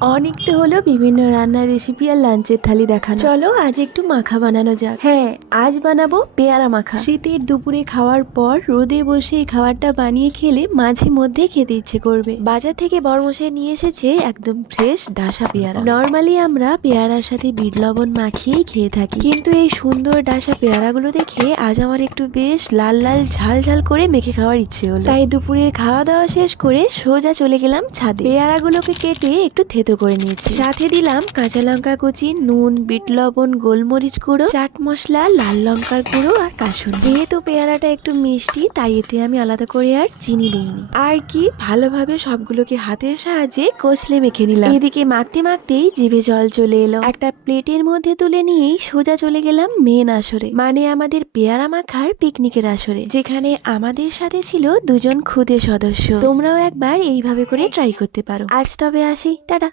অনেক তো হলো বিভিন্ন রান্নার রেসিপি আর লাঞ্চের থালি দেখানো, চলো আজ একটু মাখা বানানো যাক। হ্যাঁ, আজ বানাবো পেয়ারা মাখা। শীতের দুপুরে খাওয়ার পর রোদে বসে এই খাবারটা বানিয়ে খেলে মাঝে মধ্যে খেতে ইচ্ছে করবে। বাজার থেকে বড়মশাই নিয়ে এসেছে একদম ফ্রেশ ডাসা পেয়ারা। নর্মালি আমরা পেয়ারার সাথে বিট লবণ মাখিয়েই খেয়ে থাকি, কিন্তু এই সুন্দর ডাসা পেয়ারাগুলো দেখে আজ আমার একটু বেশ লাল লাল ঝাল ঝাল করে মেখে খাওয়ার ইচ্ছে হলো। তাই দুপুরের খাওয়া দাওয়া শেষ করে সোজা চলে গেলাম ছাদে। পেয়ারাগুলোকে কেটে একটু থেতো করে নিয়েছি, সাথে দিলাম কাঁচা লঙ্কা কুচি, নুন, বিট লবণ, গোলমরিচ গুঁড়ো, চাট মশলা, লাল লঙ্কার গুঁড়ো আর কাসুন্দি। যেহেতু পেয়ারাটা একটু মিষ্টি তাই এতে আমি আলাদা করে আর চিনি দিইনি। আর কি ভালোভাবে সবগুলোকে হাতের সাহায্যে কষলে মেখে নিলাম। এদিকে মাখতে মাখতেই জিভে জল চলে এলো। একটা প্লেটের মধ্যে তুলে নিয়েই সোজা চলে গেলাম মেন আসরে, মানে আমাদের পেয়ারা মাখার পিকনিকের আসরে, যেখানে আমাদের সাথে ছিল দুজন খুদে সদস্য। তোমরাও একবার এইভাবে করে ট্রাই করতে পারো। আজ তবে আসি, টাটা।